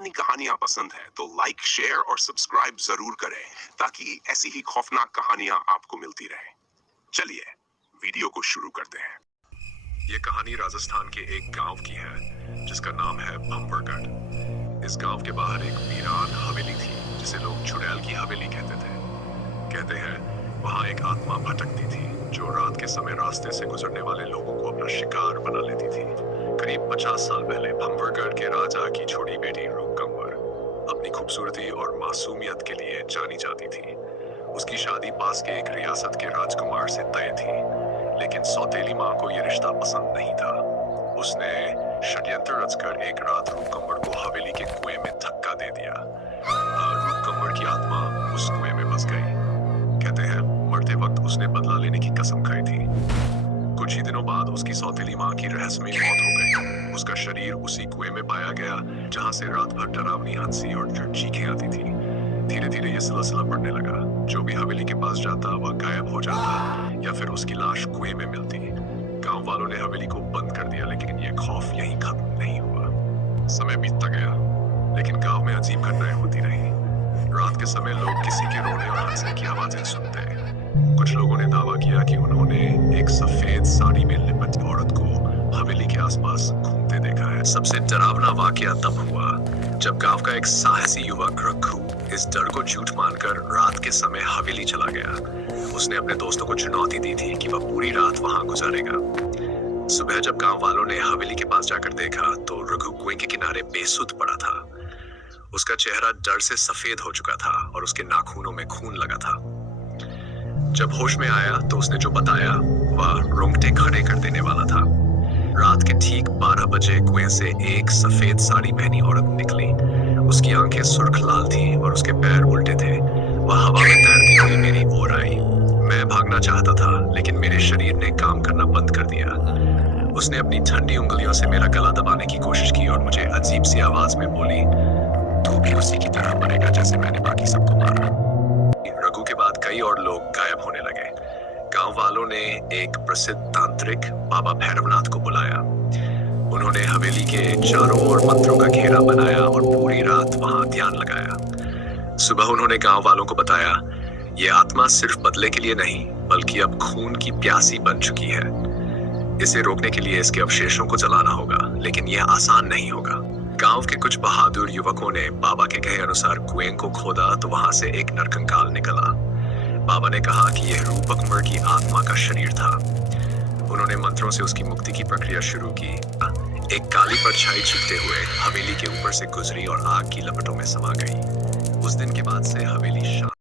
डरावनी कहानियां पसंद है तो लाइक, शेयर और सब्सक्राइब जरूर करें ताकि ऐसी ही खौफनाक कहानियां आपको मिलती रहे। चलिए वीडियो को शुरू करते हैं। ये कहानी राजस्थान के एक गांव की है जिसका नाम है भंवरगढ़। इस गांव के बाहर एक वीरान हवेली थी जिसे लोग चुड़ैल की हवेली कहते थे। कहते हैं वहां एक आत्मा भटकती थी जो रात के समय रास्ते से गुजरने वाले लोगों को अपना शिकार बना लेती थी। करीब 50 साल पहले भंवरगढ़ के राजा की छोटी बेटी रूप कंवर अपनी खूबसूरती और मासूमियत के लिए जानी जाती थी। उसकी शादी पास के एक रियासत के राजकुमार से तय थी, लेकिन सौतेली माँ को यह रिश्ता पसंद नहीं था। उसने षड्यंत्र रचकर एक रात रूप कंवर को हवेली के कुएं में धक्का दे दिया। रूप कंवर की आत्मा उस कुएं में बस गई। कहते हैं मरते वक्त उसने बदला लेने की कसम खाई थी। कुछ ही दिनों बाद उसकी सौतेली माँ की रहस्यमयी मौत हो गई। उसका शरीर उसी कुएं में पाया गया जहां से रात भर डरावनी हंसी और चीखें आती थी। धीरे धीरे यह सिलसिला बढ़ने लगा। जो भी हवेली के पास जाता वह गायब हो जाता या फिर उसकी लाश कुएं में मिलती। गांव वालों ने हवेली को बंद कर दिया, लेकिन यह खौफ यहीं खत्म नहीं हुआ। समय बीतता गया, लेकिन गांव में अजीब घटनाएं होती रही। रात के समय लोग किसी के रोने और हंसने की आवाजें सुनते। कुछ लोगों ने दावा किया कि उन्होंने एक सफेद साड़ी में लिपटी औरत को हवेली के आसपास घूमते देखा है। सबसे डरावना वाकया तब हुआ जब गांव का एक साहसी युवक रघु इस डर को झूठ मानकर रात के समय हवेली चला गया। उसने अपने दोस्तों को चुनौती दी थी कि वह पूरी रात वहां गुजारेगा। सुबह जब गांव वालों ने हवेली के पास जाकर देखा तो रघु कुएं के किनारे बेसुध पड़ा था। उसका चेहरा डर से सफेद हो चुका था और उसके नाखूनों में खून लगा था। जब होश में आया तो उसने जो बताया वह रोंगटे खड़े कर देने वाला था। रात के ठीक 12 बजे कुएं से एक सफेद साड़ी पहनी औरत निकली। उसकी आंखें सुर्ख लाल थी और उसके पैर उल्टे थे। वह हवा में तैरती हुई मेरी ओर आई। मैं भागना चाहता था, लेकिन मेरे शरीर ने काम करना बंद कर दिया। उसने अपनी ठंडी उंगलियों से मेरा गला दबाने की कोशिश की और मुझे अजीब सी आवाज में बोली, तू भी उसी की तरह मरेगा जैसे मैंने बाकी सबको मारा। रघु के बाद कई और लोग गायब होने लगे। गांव वालों ने एक प्रसिद्ध तांत्रिक बाबा भैरवनाथ को बुलाया। उन्होंने हवेली के चारों ओर मंत्रों का घेरा बनाया और पूरी रात वहां ध्यान लगाया। सुबह उन्होंने गांव वालों को बताया, ये आत्मा सिर्फ बदले के लिए नहीं बल्कि अब खून की प्यासी बन चुकी है। इसे रोकने के लिए इसके अवशेषों को जलाना होगा, लेकिन यह आसान नहीं होगा। गांव के कुछ बहादुर युवकों ने बाबा के कहे अनुसार कुएं को खोदा तो वहां से एक नरकंकाल निकला। बाबा ने कहा कि यह रूप कंवर की आत्मा का शरीर था। उन्होंने मंत्रों से उसकी मुक्ति की प्रक्रिया शुरू की। एक काली परछाई छिपते हुए हवेली के ऊपर से गुजरी और आग की लपटों में समा गई। उस दिन के बाद से हवेली